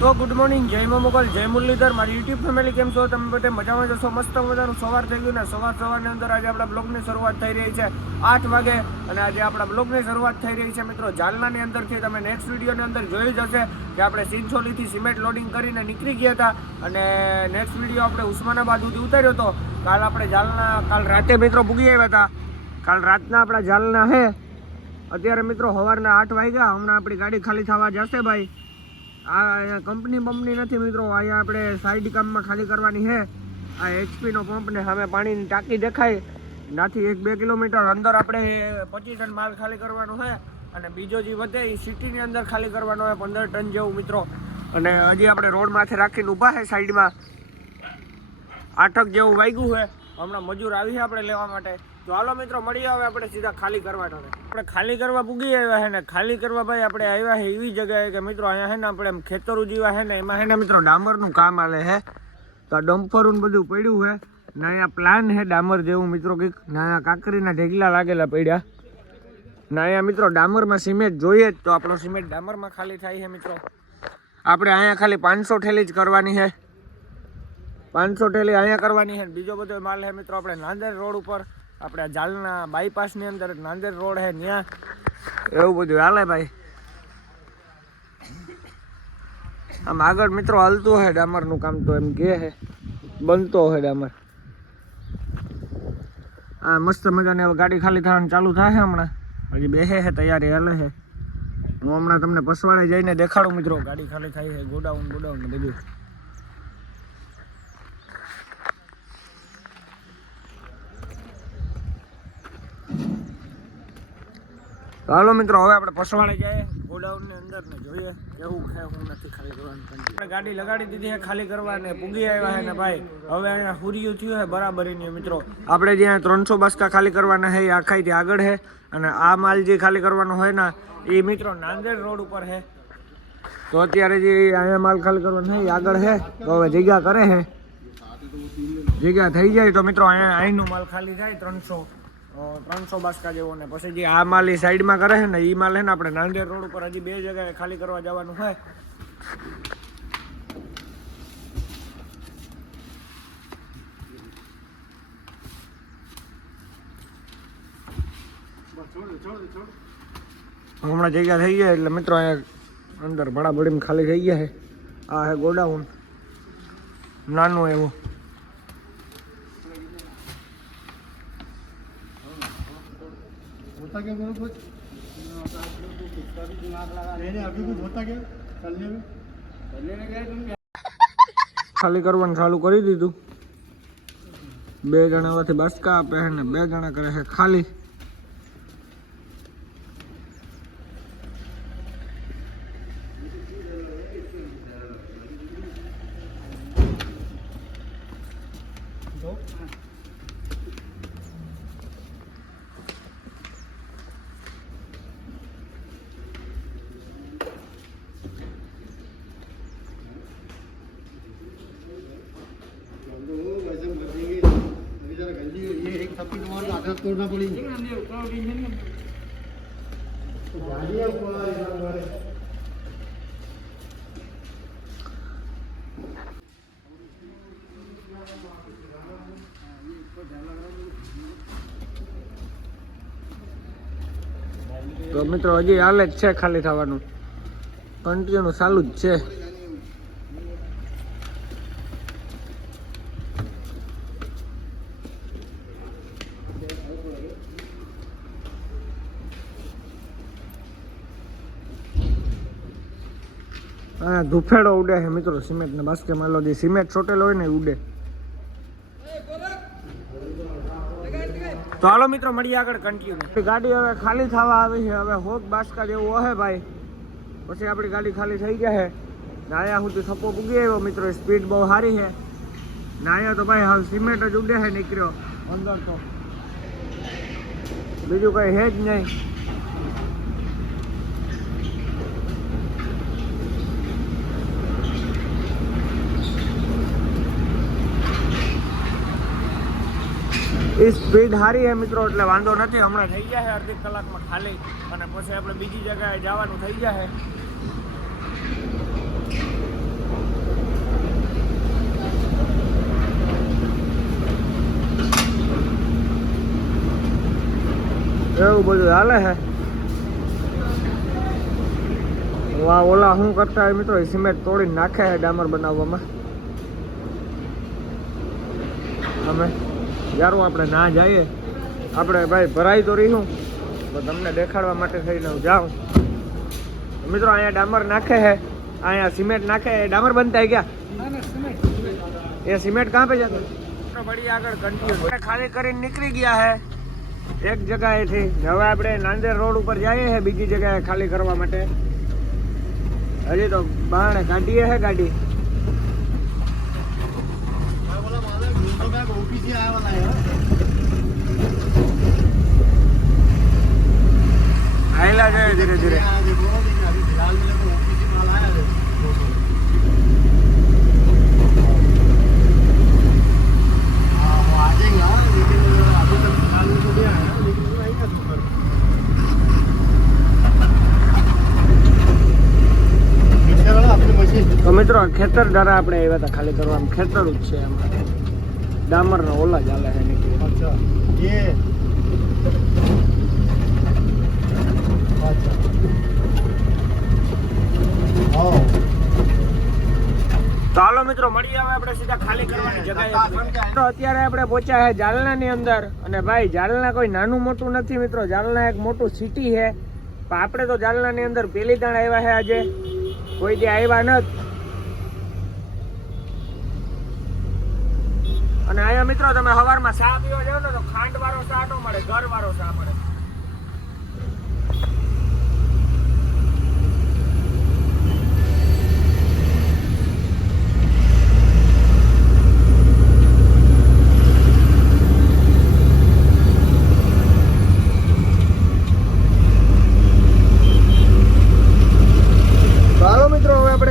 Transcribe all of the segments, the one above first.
તો good morning જય મોગલ, જય મુરલીધર. મારી યુટ્યુબ ફેમિલી કેમ છો? તમે બધે મજામાં જશો મસ્ત મજાનું સવાર થઈ ગયું ને સવાર સવારની અંદર આજે આપણા બ્લોગની શરૂઆત થઈ રહી છે આઠ વાગે અને આજે આપણા બ્લોગની શરૂઆત થઈ રહી છે. મિત્રો, જાલનાની અંદરથી તમે નેક્સ્ટ વિડીયોની અંદર જોઈ જ હશે કે આપણે સિંચોલીથી સિમેન્ટ લોડિંગ કરીને નીકળી ગયા હતા અને નેક્સ્ટ વીડિયો આપણે ઉસ્માનાબાદ સુધી ઉતાર્યો હતો. કાલ આપણે જાલના, કાલ રાતે મિત્રો ભૂગી આવ્યા હતા. કાલ રાતના આપણા જાલના હે. અત્યારે મિત્રો સવારના આઠ વાગ્યા, હમણાં આપણી ગાડી ખાલી થવા જશે ભાઈ. આ અહીંયા કંપની બંપની નથી મિત્રો, અહીંયા આપણે સાઈડ કામમાં ખાલી કરવાની છે. આ એચપીનો પંપ ને સામે પાણીની ટાંકી દેખાય. નાથી એક બે કિલોમીટર અંદર આપણે પચીસ ટન માલ ખાલી કરવાનો છે અને બીજો જે વધે એ સિટીની અંદર ખાલી કરવાનો હોય પંદર ટન જેવું મિત્રો. અને હજી આપણે રોડ માથે રાખીને ઊભા છે સાઈડમાં આઠક જેવું વાગ્યું છે. હમણાં મજૂર આવી છે આપણે લેવા માટે. તો હાલો મિત્રો, મળીએ હવે આપણે સીધા ખાલી કરવા આપણે ખાલી કરવા પૂગી આવ્યા છે ને, ખાલી કરવા ભાઈ આપણે આવ્યા છે એવી જગ્યાએ કે મિત્રો અહીંયા છે ને આપણે એમ ખેતર જેવા છે ને, એમાં છે ને મિત્રો ડામરનું કામ આલે છે તો આ ડમ્પરું બધું પડ્યું છે ને અહીંયા પ્લાન છે ડામર જેવું મિત્રો કંઈક. ને અહીંયા કાંકરીના ઢેગલા લાગેલા પડ્યા. ને અહીંયા મિત્રો ડામરમાં સિમેન્ટ જોઈએ જ તો આપણો સિમેન્ટ ડામરમાં ખાલી થાય છે મિત્રો. આપણે અહીંયા ખાલી પાંચસો ઠેલી જ કરવાની છે પાંચસો ઠેલી અહીંયા કરવાની છે બીજો બધો માલ છે મિત્રો, આપણે નાંદેડ રોડ ઉપર આપણે જાલના બાયપાસની અંદર નાંદેડ રોડ છે ત્યાં એવું બધું. હાલે ભાઈ. આમ આગળ મિત્રો હાલતું હોય ડામરનું કામ તો એમ કે હે. બનતો હોય ડામર. આ મસ્ત મજાની હવે ગાડી ખાલી થવાનું ચાલુ થાય હમણાં. હજી બેસે હે, તૈયારી હાલે છે હું હમણાં તમને પસવાડે જઈને દેખાડું મિત્રો. ગાડી ખાલી થાય છે ગોડાઉન ગોડાઉન બધું. તો હાલો મિત્રો, હવે આપણે પસવાણે જઈએ. ગોડાઉનની અંદર ને જોઈએ. કેવું છે, હું નથી ખાલી કરવાનું ગાડી લગાડી દીધી છે ખાલી કરવા ને પૂગી આવ્યા છે ને ભાઈ. હવે અહીંયા હુરિયું થયું છે, બરાબરીની મિત્રો. આપણે જ્યાં ત્રણસો બસકા ખાલી કરવાના છે, એ આખાઈથી આગળ છે. અને આ માલ જે ખાલી કરવાનો હોય ને, એ મિત્રો નાંદેડ રોડ ઉપર છે. તો અત્યારે જે અહીંયા માલ ખાલી કરવાનો છે, એ આગળ છે. તો હવે જગ્યા કરે છે. જગ્યા થઈ જાય તો મિત્રો, અહીંયા અહીંનું માલ ખાલી થાય, ત્રણસો. ત્રણસો બાસકા જેવો ને પછી જે આ માલ એ સાઈડમાં કરે છે ને એ માલ છે ને આપણે નાંદેડ રોડ ઉપર હજી બે જગ્યાએ ખાલી કરવા જવાનું હોય. હમણાં જગ્યા થઈ ગયા એટલે મિત્રો અહીંયા અંદર ભડા ભડીમાં ખાલી થઈ ગયા છે. આ છે ગોડાઉન. નાનું એવું. होता क्या मेरे कुछ मैंने अभी कुछ होता क्या चलने में चलने में क्या तुम ખાલી કરવાનું ચાલુ કરી દીધું બે જણા હોવાથી બસકા આપે છે ને બે જણા કરે છે ખાલી તો મિત્રો હજી હાલ જ છે ખાલી થવાનું. કન્ટિન્યુ ચાલુ જ છે. હા ધુફેડો ઉડે છે મિત્રો, સિમેન્ટ ને બાસ્કે માલો જે સિમેન્ટ છોટેલો હોય ને ઉડે. તો હાલો મિત્રો, મળીએ આગળ કન્ટિન્યુ ગાડી હવે ખાલી થવા આવી છે, હવે હોક બાસ્કા જેવું હશે ભાઈ. પછી આપણી ગાડી ખાલી થઈ જશે ને અહીંયા સુધી થપ્પો પૂગી આવ્યો મિત્રો સ્પીડ બહુ સારી છે. નાયા તો ભાઈ હાલ સિમેન્ટ જ ઉડે છે, નીકળ્યો. અંદર તો. બીજું કઈ હે જ નહીં. એ સ્પીડ હારી હે મિત્રો, એટલે વાંધો નથી. હમણાં થઈ જશે અડધી કલાકમાં ખાલી. અને પછી આપણે બીજી જગ્યાએ જવાનું થઈ જશે એવું બધું હાલે છે વા ઓલા શું કરતા હોય મિત્રો? સિમેન્ટ તોડી નાખે છે ડામર બનાવવામાં. અમે યારું આપણે ના જઈએ. આપણે ભાઈ ભરાઈ તો રહ્યું તો તમને દેખાડવા માટે થઈને હું જાઉં. મિત્રો, અહીંયા ડામર નાખે હે અહીંયા સિમેન્ટ નાખે એ ડામર બનતા ગયા. એ સિમેન્ટ કાં પે જતો આગળ કન્ટિન્યુ ખાલી કરીને નીકળી ગયા હે એક જગાએથી હવે આપણે નાંદેડ રોડ ઉપર જઈએ હે બીજી જગ્યાએ ખાલી કરવા માટે. હજી તો બહાણે કાઢીએ છે ગાડી બોલા મારે મોટો કાંઈક ઓફિસે આવેલા હે. આયલા જાય ધીરે ધીરે. તો મિત્રો ખેતર દ્વારા આપણે આવ્યા હતા ખાલી કરવા ખેતર જ છે અમારે ડામર નો ઓલા ચાલે છે નીકળી અચ્છા. એ. ચાલો મિત્રો મળી આવે આપણે સીધા ખાલી કરવાની જગ્યાએ તો અત્યારે આપણે પહોંચ્યા છે જાલનાની અંદર. અને ભાઈ જાલના કોઈ નાનું મોટું નથી મિત્રો. જાલના એક મોટું સિટી છે આપણે તો જાલનાની અંદર પેલી દાણ આવ્યા છે આજે. કોઈ જે આવ્યા નથી. અને અહીંયા મિત્રો તમે સવારમાં ચા પીવા જાવ ને તો ખાંડ વાળો ચા ન મળે ઘર વાળો ચા મળે.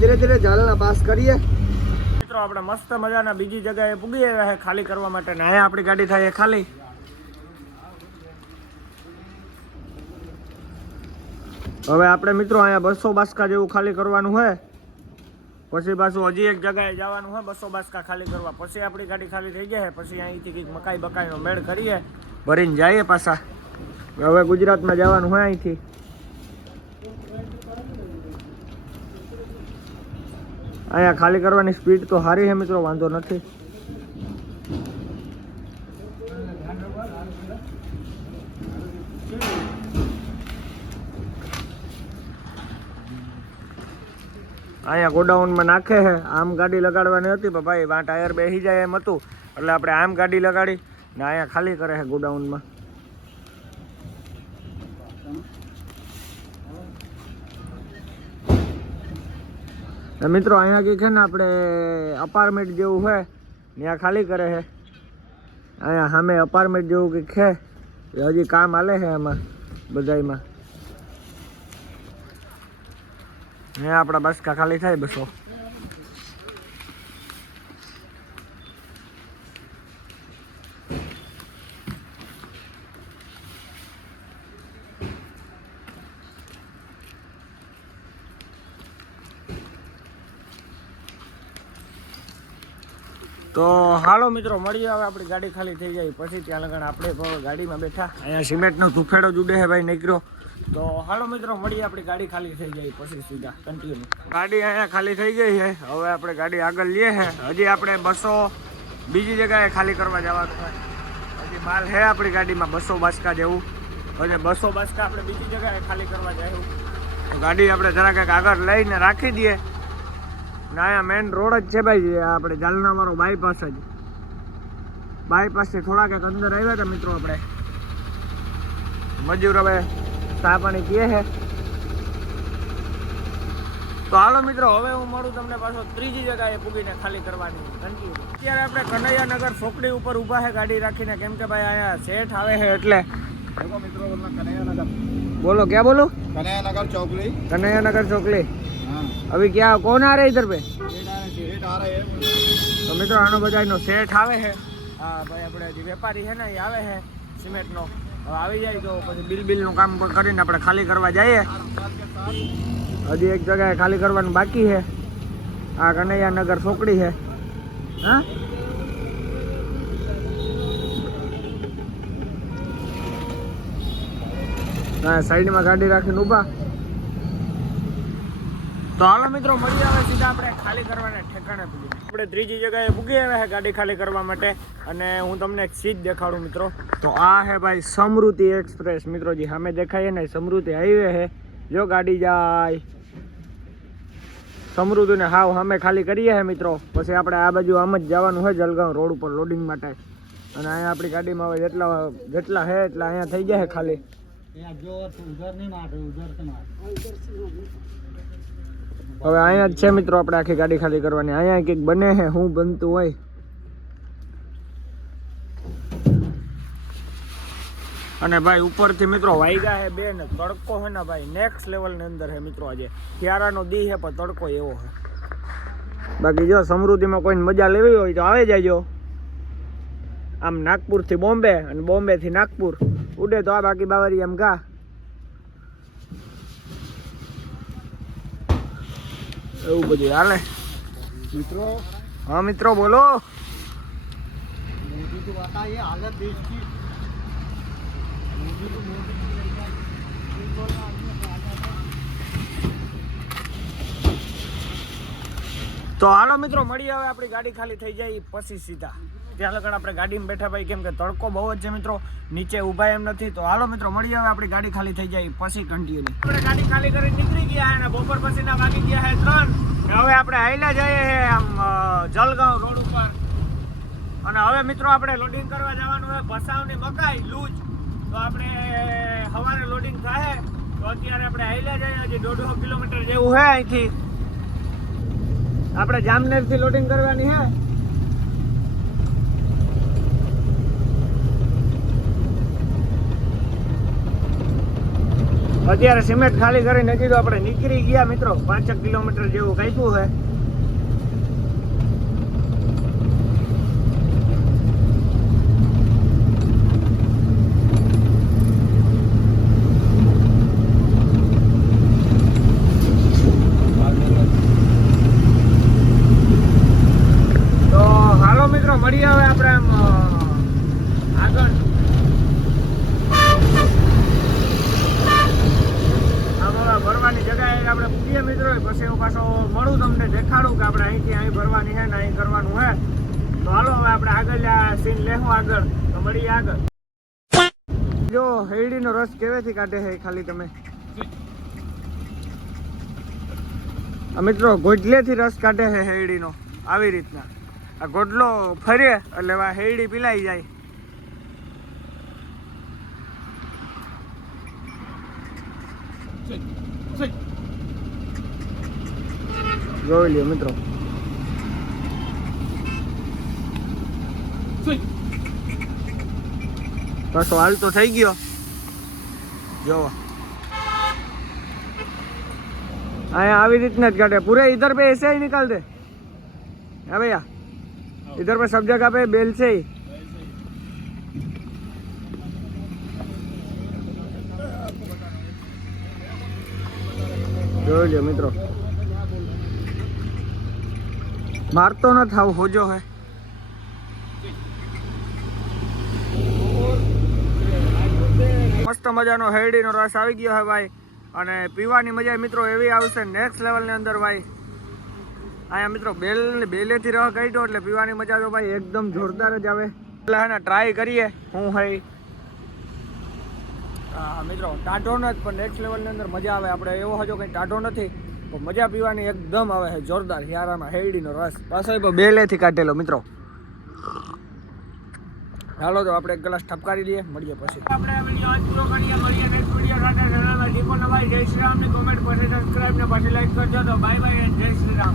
ધીરે ધીરે જાળના પાસ કરીએ. મિત્રો, આપણે મસ્ત મજાના બીજી જગ્યાએ પૂગી આવ્યા છે ખાલી કરવા માટે ને અહીંયા આપણી ગાડી થાય ખાલી. હવે આપણે મિત્રો અહીંયા બસો બાસકા જેવું ખાલી કરવાનું હોય પછી પાછું હજી એક જગ્યાએ જવાનું હોય બસો બાસકા ખાલી કરવા. પછી આપણી ગાડી ખાલી થઈ જાય પછી અહીંથી કંઈક મકાઈ બકાઈનો મેળ કરીએ, ભરીને જઈએ પાછા. હવે ગુજરાતમાં જવાનું હોય અહીંથી. અહીંયા ખાલી કરવાની સ્પીડ તો સારી છે મિત્રો, વાંધો નથી. અહીંયા ગોડાઉનમાં નાખે છે, આમ ગાડી લગાડવાની હતી, પણ ભાઈ, વાં ટાયર બેસી જાય એમ હતું. એટલે આપણે આમ ગાડી લગાડી ને અહીંયા ખાલી કરે છે ગોડાઉનમાં. ને મિત્રો, અહીંયા જે છે ને આપણે અપાર્ટમેન્ટ જેવું છે ત્યાં ખાલી કરે છે. અહીંયા સામે અપાર્ટમેન્ટ જેવું કંઈક છે હજી કામ હાલે છે એમાં બધાયમાં. ને આપણા બસકા ખાલી થાય, બસો. તો હાલો મિત્રો, મળીએ હવે આપણી ગાડી ખાલી થઈ જાય, પછી ત્યાં લગણ આપણે ગાડીમાં બેઠા. અહીંયા સિમેન્ટનો ધુફેડો જુડે છે ભાઈ નીકળ્યો. તો હાલો મિત્રો, મળીએ આપણી ગાડી ખાલી થઈ જાય, પછી સીધા કન્ટિન્યુ ગાડી અહીંયા ખાલી થઈ ગઈ છે. હવે આપણે ગાડી આગળ લઈએ છે. હજી આપણે બસો, બીજી જગ્યાએ ખાલી કરવા જવાનું છે હજી માલ છે આપણી ગાડીમાં, બસો બાસકા જેવું. હજી બસો બાસકા આપણે બીજી જગ્યાએ ખાલી કરવા જવું ગાડી આપણે જરા કંઈક આગળ લઈને રાખી દઈએ. ના આ મેઇન રોડ જ છે ભાઈ આપણે જાલના મારો બાયપાસ જ બાયપાસથી થોડાક એક અંદર આવ્યા હતા મિત્રો આપણે. મજૂર હવે ચા પાણી પીએ છે. તો હાલો મિત્રો હવે હું મળું તમને પાછો ત્રીજી જગ્યાએ પૂગીને ખાલી કરવાની કન્ટિન્યુ અત્યારે આપણે કનૈયાનગર ચોકડી ઉપર ઊભા છે ગાડી રાખીને કેમ કે ભાઈ અહીંયા શેઠ આવે છે એટલે. મિત્રો કનૈયાનગર. બોલો ક્યાં બોલો? કનૈયાનગર ચોકડી કનૈયાનગર ચોકડી अभी क्या कौन आ रहा है इधर पे सेठ आ रहे हैं તો મિત્રો આનો બધાનો શેઠ આવે છે હા ભાઈ આપણે જે વેપારી છે ને એ આવે છે સિમેન્ટનો હવે આવી જાય તો પછી બિલ બિલનું કામ પ- કરીને આપણે ખાલી કરવા જઈએ હજી એક જગ્યાએ ખાલી કરવાનું બાકી છે આ કનૈયાનગર ચોકડી છે હા હા સાઈડમાં ગાડી રાખીને ઊભા તો હાલો મિત્રો, મળી સીધા આપણે ખાલી કરવાના ઠેકાણે આપણે ત્રીજી જગ્યાએ પૂગી આવ્યા છે ગાડી ખાલી કરવા માટે અને હું તમને એક સીટ દેખાડું મિત્રો. તો આ હે ભાઈ સમૃદ્ધિ એક્સપ્રેસ. મિત્રો, જે સામે દેખાય ને સમૃદ્ધિ હાઈવે હે. જો ગાડી જાય. સમૃદ્ધિને હાવ અમે ખાલી કરીએ હે મિત્રો. પછી આપણે આ બાજુ આમ જ જવાનું હોય જલગાંવ રોડ ઉપર લોડિંગ માટે. અને અહીંયા આપણી ગાડીમાં હવે જેટલા જેટલા હે એટલા અહીંયા થઈ જાય ખાલી. જો ઉધર નહીં મારે, ઉધર હવે અહીંયા જ છે મિત્રો, આપણે આખી ગાડી ખાલી કરવાની. અહીંયા કંઈક બને છે શું બનતું હોય. અને ભાઈ, ઉપરથી મિત્રો વાયગા હે બે ને તડકો છે ને ભાઈ નેક્સ્ટ લેવલની અંદર હે મિત્રો આજે. ક્યારાનો દી હે પણ તડકો એવો છે. બાકી જો સમૃદ્ધિમાં કોઈને મજા લેવી હોય તો આવે જાયજો આમ નાગપુરથી બોમ્બે, અને બોમ્બેથી નાગપુર. ઉડે તો આ બાકી બાવરી એમ ગા. એવું બધું હાલે मित्रों હા મિત્રો બોલો मोदी को बताइए हालत देश की मोदी को मोदी તો હાલો મિત્રો મળીએ હવે આપણી ગાડી ખાલી થઈ જાય ઈ પછી સીધા ત્યાં લગન આપણે ગાડીમાં બેઠા ભાઈ, કેમ કે તડકો બહુ જ છે મિત્રો. નીચે ઊભા એમ નથી. તો હાલો મિત્રો મળી હવે આપણી ગાડી ખાલી થઈ જાય, પછી કન્ટિન્યુ આપણે ગાડી ખાલી કરી નીકળી ગયા અને બપોર પછીના વાગી ગયા છે ત્રણ. હવે આપણે હાઈલા જઈએ આમ જલગાંવ રોડ ઉપર. અને હવે મિત્રો આપણે લોડિંગ કરવા જવાનું છે ભસાવની મકાઈ, લૂજ. તો આપણે સવારે લોડિંગ થાય. તો અત્યારે આપણે હાઈલા જઈએ, હજી દોઢસો કિલોમીટર જેવું છે અહીંથી. આપણે જામનેરથી લોડિંગ કરવાની છે અત્યારે સિમેન્ટ ખાલી કરીને હજી તો આપણે નીકળી ગયા મિત્રો. પાંચક કિલોમીટર જેવું કાપ્યું છે તો હાલો મિત્રો મળીએ હવે આપણે આમ અ, આગળ આમ હવે જગ્યાએ આપણે પૂરીએ મિત્રો પછી હું પાછો મળું તમને, દેખાડું કે આપણે અહીંથી અહીં ભરવાની છે ને અહીં કરવાનું છે. તો હાલો, હવે આપણે આગળ સીન લેવું આગળ, તો મળીએ આગળ. જો હેડીનો રસ કેવેથી કાઢે છે ખાલી તમે? મિત્રો ગોજલેથી રસ કાઢે છે હેડીનો આવી રીતના. આ ગોડલો ફરે, એટલે હેડી પીલાઈ જાય. જોઈ લ્યો મિત્રો પાછો હાલ તો થઈ ગયો જોવો અહીંયા આવી રીતના જ કાઢે પૂરે इधर पे ऐसे ही निकाल दे हाँ भैया इधर पे सब जगह पे बेल से ही જોઈ લ્યો મિત્રો મારતો ન થાવ, હોજો હે. મસ્ત મજાનો હેરડીનો રસ આવી ગયો હે ભાઈ. અને પીવાની મજા મિત્રો એવી આવશે નેક્સ્ટ લેવલની અંદર ભાઈ. અહીંયા મિત્રો બેલ બેલેથી રહ કાઢ્યો એટલે પીવાની મજા તો ભાઈ એકદમ જોરદાર જ આવે. એટલે હે ટ્રાય કરીએ, હું હઈ મિત્રો, ટાઢો નથી, પણ નેક્સ્ટ લેવલની અંદર મજા આવે. આપણે એવો હજો કંઈ ટાઢો નથી. પણ મજા પીવાની એકદમ આવે છે, જોરદાર હિયારામાં હેરડીનો રસ. પાછો બેલેથી કાઢેલો, મિત્રો. ચાલો તો આપણે એક ગ્લાસ ઠપકારી લઈએ, મળીએ પછી. આપણે પૂરો કરીએ, મળીએ નેક્સ્ટ વીડિયો સાથે. જય શ્રી રામની કોમેન્ટ પછી સબસ્ક્રાઇબ ને પછી લાઈક કરજો. તો બાય બાય જય શ્રી રામ.